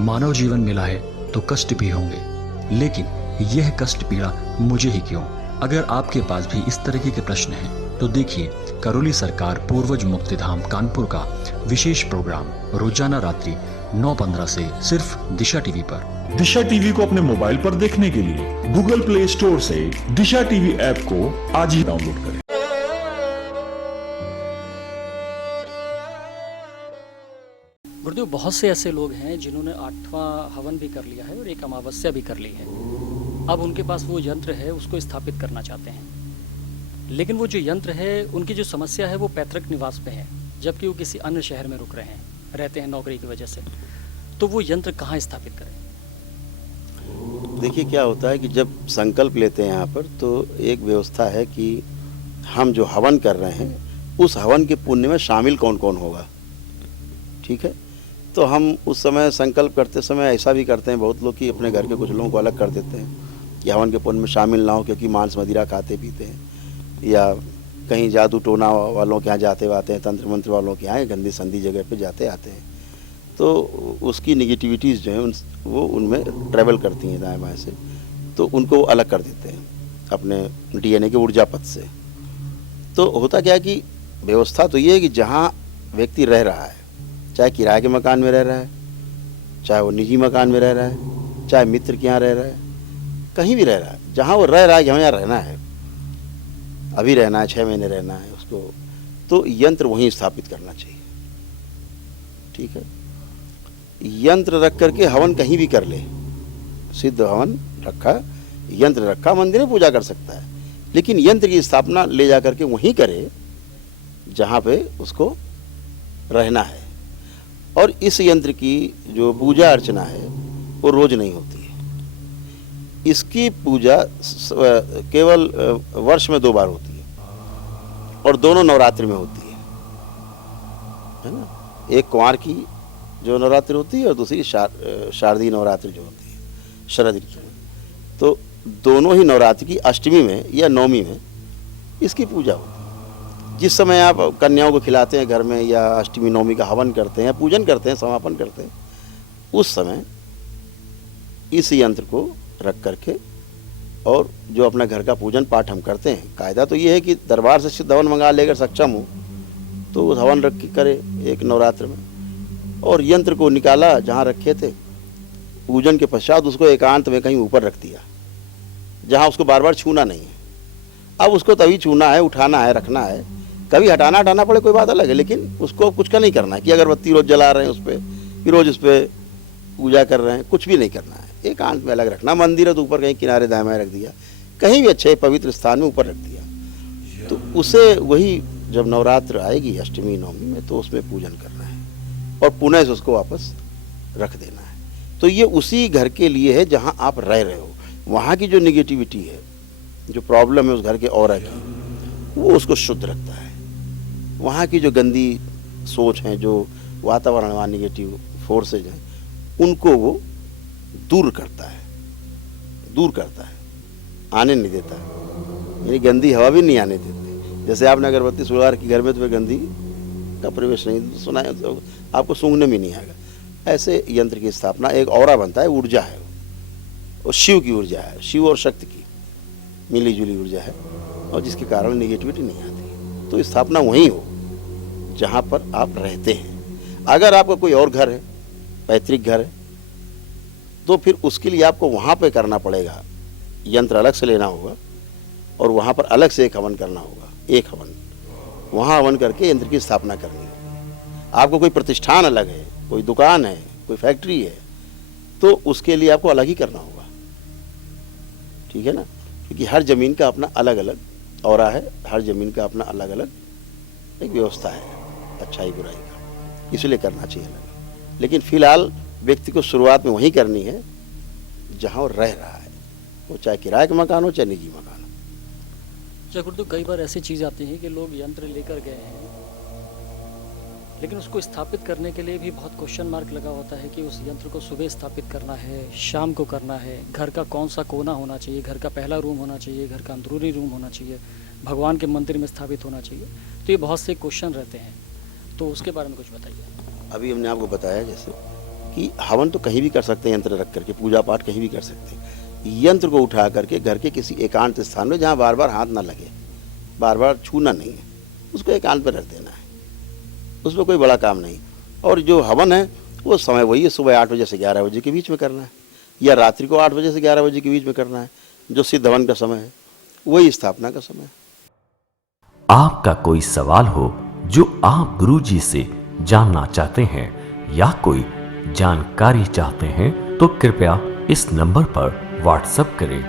मानव जीवन मिला है तो कष्ट भी होंगे, लेकिन यह कष्ट पीड़ा मुझे ही क्यों? अगर आपके पास भी इस तरीके के प्रश्न हैं तो देखिए करौली सरकार पूर्वज मुक्तिधाम कानपुर का विशेष प्रोग्राम रोजाना रात्रि 9:15 से सिर्फ दिशा टीवी पर। दिशा टीवी को अपने मोबाइल पर देखने के लिए गूगल प्ले स्टोर से दिशा टीवी ऐप को आज ही डाउनलोड करें। गुरुदेव, बहुत से ऐसे लोग हैं जिन्होंने 8वां हवन भी कर लिया है और एक अमावस्या भी कर ली है। अब उनके पास वो यंत्र है, उसको स्थापित करना चाहते हैं, लेकिन वो जो यंत्र है, उनकी जो समस्या है वो पैतृक निवास पे है, जबकि वो किसी अन्य शहर में रुक रहे हैं, रहते हैं नौकरी की वजह से। तो वो यंत्र कहाँ स्थापित करें? देखिए क्या होता है कि जब संकल्प लेते हैं यहाँ पर, तो एक व्यवस्था है कि हम जो हवन कर रहे हैं उस हवन के पुण्य में शामिल कौन कौन होगा। ठीक है, तो हम उस समय संकल्प करते समय ऐसा भी करते हैं बहुत लोग कि अपने घर के कुछ लोगों को अलग कर देते हैं कि हवन के पुण्य में शामिल ना हो, क्योंकि मांस मदिरा खाते पीते हैं, या कहीं जादू टोना वालों के यहाँ जाते आते हैं, तंत्र मंत्र वालों के यहाँ गंदी संदी जगह पे जाते आते हैं, तो उसकी निगेटिविटीज़ जो हैं वो उनमें ट्रैवल करती हैं दाएँ बाएँ से, तो उनको अलग कर देते हैं अपने DNA के ऊर्जा पथ से। तो होता क्या है कि व्यवस्था तो ये है कि जहाँ व्यक्ति रह रहा है, चाहे किराए के मकान में रह रहा है, चाहे वो निजी मकान में रह रहा है, चाहे मित्र के यहाँ रह रहा है, कहीं भी रह रहा है, जहाँ वो रह रहा है कि हमें यहाँ रहना है, अभी रहना है, 6 महीने रहना है उसको, तो यंत्र वहीं स्थापित करना चाहिए। ठीक है, यंत्र रख करके हवन कहीं भी कर ले, सिद्ध हवन रखा, यंत्र रखा, मंदिर में पूजा कर सकता है, लेकिन यंत्र की स्थापना ले जा करके वहीं करे जहाँ पे उसको रहना है। और इस यंत्र की जो पूजा अर्चना है वो रोज नहीं होती है, इसकी पूजा केवल वर्ष में 2 बार होती है, और दोनों नवरात्रि में होती है ना। एक कुंवार की जो नवरात्रि होती है और दूसरी शारदीय नवरात्रि जो होती है शरद ऋतु में। तो दोनों ही नवरात्रि की अष्टमी में या नवमी में इसकी पूजा होती है। जिस समय आप कन्याओं को खिलाते हैं घर में, या अष्टमी नवमी का हवन करते हैं, पूजन करते हैं, समापन करते हैं, उस समय इस यंत्र को रख करके और जो अपना घर का पूजन पाठ हम करते हैं, कायदा तो ये है कि दरबार से सिद्ध हवन मंगा लेकर सक्षम हो तो उस हवन रख के करे एक नवरात्र में, और यंत्र को निकाला जहाँ रखे थे, पूजन के पश्चात उसको एकांत में कहीं ऊपर रख दिया जहाँ उसको बार बार छूना नहीं है। अब उसको तभी छूना है, उठाना है, रखना है, कभी हटाना पड़े कोई बात अलग है, लेकिन उसको कुछ का नहीं करना है कि अगरबत्ती रोज जला रहे हैं उस पर, कि रोज उस पर पूजा कर रहे हैं, कुछ भी नहीं करना है। एकांत में अलग रखना, मंदिर है तो ऊपर कहीं किनारे दाएं बाएं रख दिया, कहीं भी अच्छे पवित्र स्थान में ऊपर रख दिया, तो उसे वही जब नवरात्र आएगी अष्टमी नवमी में तो उसमें पूजन करना है और पुनः से उसको वापस रख देना है। तो ये उसी घर के लिए है जहाँ आप रह रहे हो, वहाँ की जो निगेटिविटी है, जो प्रॉब्लम है उस घर के ऑरा की, वो उसको शुद्ध रखता है। वहाँ की जो गंदी सोच है, जो वातावरण वहाँ निगेटिव फोर्सेज हैं, उनको वो दूर करता है, आने नहीं देता है, यानी गंदी हवा भी नहीं आने देते। जैसे आपने अगरबत्ती सुलगा की घर में तो फिर गंदी का प्रवेश नहीं सुना है, तो आपको सूंघने में नहीं आएगा। ऐसे यंत्र की स्थापना, एक ऑरा बनता है, ऊर्जा है वो शिव की ऊर्जा है, शिव और शक्ति की मिली जुली ऊर्जा है, और जिसके कारण निगेटिविटी नहीं आती। तो स्थापना वहीं हो जहाँ पर आप रहते हैं। अगर आपका कोई और घर है, पैतृक घर है, तो फिर उसके लिए आपको वहाँ पे करना पड़ेगा, यंत्र अलग से लेना होगा और वहाँ पर अलग से एक हवन करना होगा, एक हवन वहाँ हवन करके यंत्र की स्थापना करनी है। आपको कोई प्रतिष्ठान अलग है, कोई दुकान है, कोई फैक्ट्री है, तो उसके लिए आपको अलग ही करना होगा। ठीक है ना, क्योंकि हर ज़मीन का अपना अलग अलग ऑरा है, हर ज़मीन का अपना अलग अलग एक व्यवस्था है अच्छाई बुराई का, इसलिए करना चाहिए अलग। लेकिन फिलहाल व्यक्ति को शुरुआत में वहीं करनी है जहाँ वो रह रहा है, वो चाहे किराए का मकान हो चाहे निजी मकान हो। गुरुदेव, कई बार ऐसी चीज़ आती है कि लोग यंत्र लेकर गए हैं, लेकिन उसको स्थापित करने के लिए भी बहुत क्वेश्चन मार्क लगा होता है कि उस यंत्र को सुबह स्थापित करना है, शाम को करना है, घर का कौन सा कोना होना चाहिए, घर का पहला रूम होना चाहिए, घर का अंदरूनी रूम होना चाहिए, भगवान के मंदिर में स्थापित होना चाहिए। तो ये बहुत से क्वेश्चन रहते हैं, तो उसके बारे में कुछ बताइए। अभी हमने आपको बताया जैसे कि हवन तो कहीं भी कर सकते हैं, यंत्र रख करके पूजा पाठ कहीं भी कर सकते हैं। यंत्र को उठा करके घर के किसी एकांत स्थान में, जहाँ बार बार हाथ ना लगे, बार बार छूना नहीं है, उसको एकांत पर रख देना है। उसमें कोई बड़ा काम नहीं। और जो हवन है वो समय वही है, सुबह 8 बजे से 11 बजे के बीच में करना है, या रात्रि को 8 बजे से 11 बजे के बीच में करना है। जो सिद्ध हवन का समय है वही स्थापना का समय है। आपका कोई सवाल हो जो आप गुरुजी से जानना चाहते हैं या कोई जानकारी चाहते हैं तो कृपया इस नंबर पर व्हाट्सएप करें।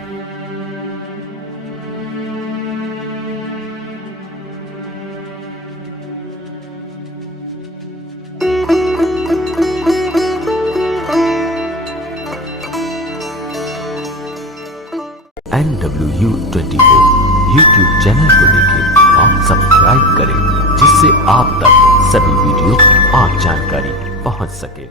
NW24 यूट्यूब चैनल को देखें और सब्सक्राइब करें, जिससे आप तक सभी वीडियो और जानकारी पहुंच सके।